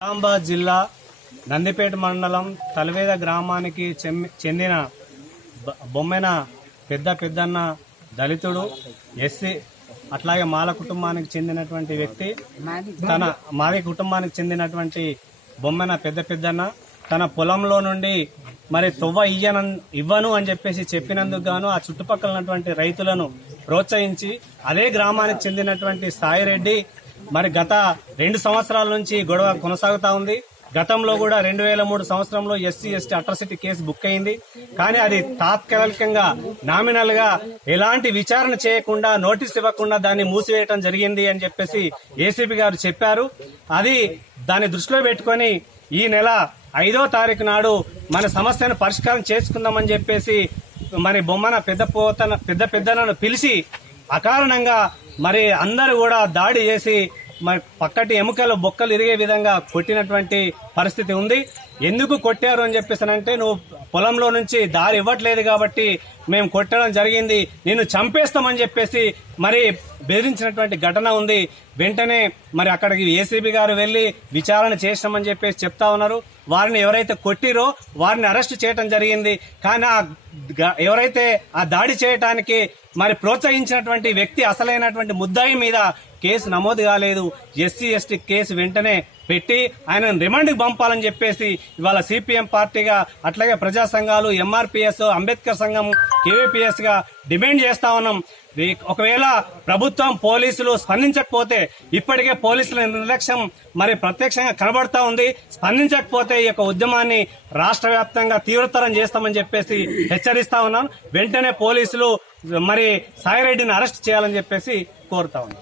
నిజామాబాద్ జిల్లా నందిపేట మండలం తలవేద గ్రామానికి చెందిన బొమ్మెన పెద్దన్న దళితుడు ఎస్సీ అట్లాగే మాల కుటుంబానికి చెందినటువంటి వ్యక్తి మాది కుటుంబానికి చెందినటువంటి బొమ్మెన పెద్దన్న తన పొలంలో నుండి మరి తొవ్వ ఇవ్వను అని చెప్పేసి చెప్పినందుకు గాను ఆ చుట్టుపక్కల ఉన్నటువంటి రైతులను ప్రోత్సహించి అదే గ్రామానికి చెందినటువంటి సాయిరెడ్డి మరి గత 2 సంవత్సరాల నుంచి గొడవ కొనసాగుతా ఉంది. గతంలో కూడా 2003 సంవత్సరంలో SC ST atrocity case book అయింది. కానీ అది తాత్కాలికంగా నామినల్ గా ఎలాంటి విచారణ చేయకుండా నోటీస్ ఇవ్వకుండా దాన్ని మూసివేయటం జరిగింది అని చెప్పేసి ఏసీపీ గారు చెప్పారు. దాన్ని దృష్టిలో పెట్టుకుని ఈ నెల 5వ తారీఖు నాడు మన సమస్యను పరిష్కారం చేసుకుందామని చెప్పేసి మరి బొమ్మన పెద్దనను పిలిచి అకారణంగా మరి అందరూ కూడా దాడి చేసి మరి పక్కటి ఎముకలు బొక్కలు ఇరిగే విధంగా కొట్టినటువంటి పరిస్థితి ఉంది. ఎందుకు కొట్టారు అని చెప్పేసానంటే నువ్వు పొలంలో నుంచి దారి ఇవ్వట్లేదు కాబట్టి మేము కొట్టడం జరిగింది, నిన్ను చంపేస్తామని చెప్పేసి మరి బెదిరించినటువంటి ఘటన ఉంది. వెంటనే మరి అక్కడికి ఏసీబీ గారు వెళ్లి విచారణ చేసినామని చెప్పేసి చెప్తా ఉన్నారు. వారిని ఎవరైతే కొట్టిరో వారిని అరెస్ట్ చేయడం జరిగింది. కానీ ఎవరైతే ఆ దాడి చేయడానికి మరి ప్రోత్సహించినటువంటి వ్యక్తి అసలైనటువంటి ముద్దాయి మీద కేసు నమోదు కాలేదు. ఎస్సీ ఎస్టీ కేసు వెంటనే పెట్టి ఆయనను రిమాండ్కి పంపాలని చెప్పేసి ఇవాళ సిపిఎం పార్టీగా అట్లాగే ప్రజా సంఘాలు ఎంఆర్పీఎస్ అంబేద్కర్ సంఘం కేవీపీఎస్ గా డిమాండ్ చేస్తా ఉన్నాం. ఒకవేళ ప్రభుత్వం పోలీసులు స్పందించకపోతే ఇప్పటికే పోలీసుల నిర్లక్ష్యం మరి ప్రత్యక్షంగా కనబడతా ఉంది. స్పందించకపోతే ఈ యొక్క ఉద్యమాన్ని రాష్ట్ర వ్యాప్తంగా తీవ్రతరం చేస్తామని చెప్పేసి హెచ్చరిస్తా ఉన్నాం. వెంటనే పోలీసులు మరి సాయిరెడ్డిని అరెస్ట్ చేయాలని చెప్పేసి కోరుతా ఉన్నాం.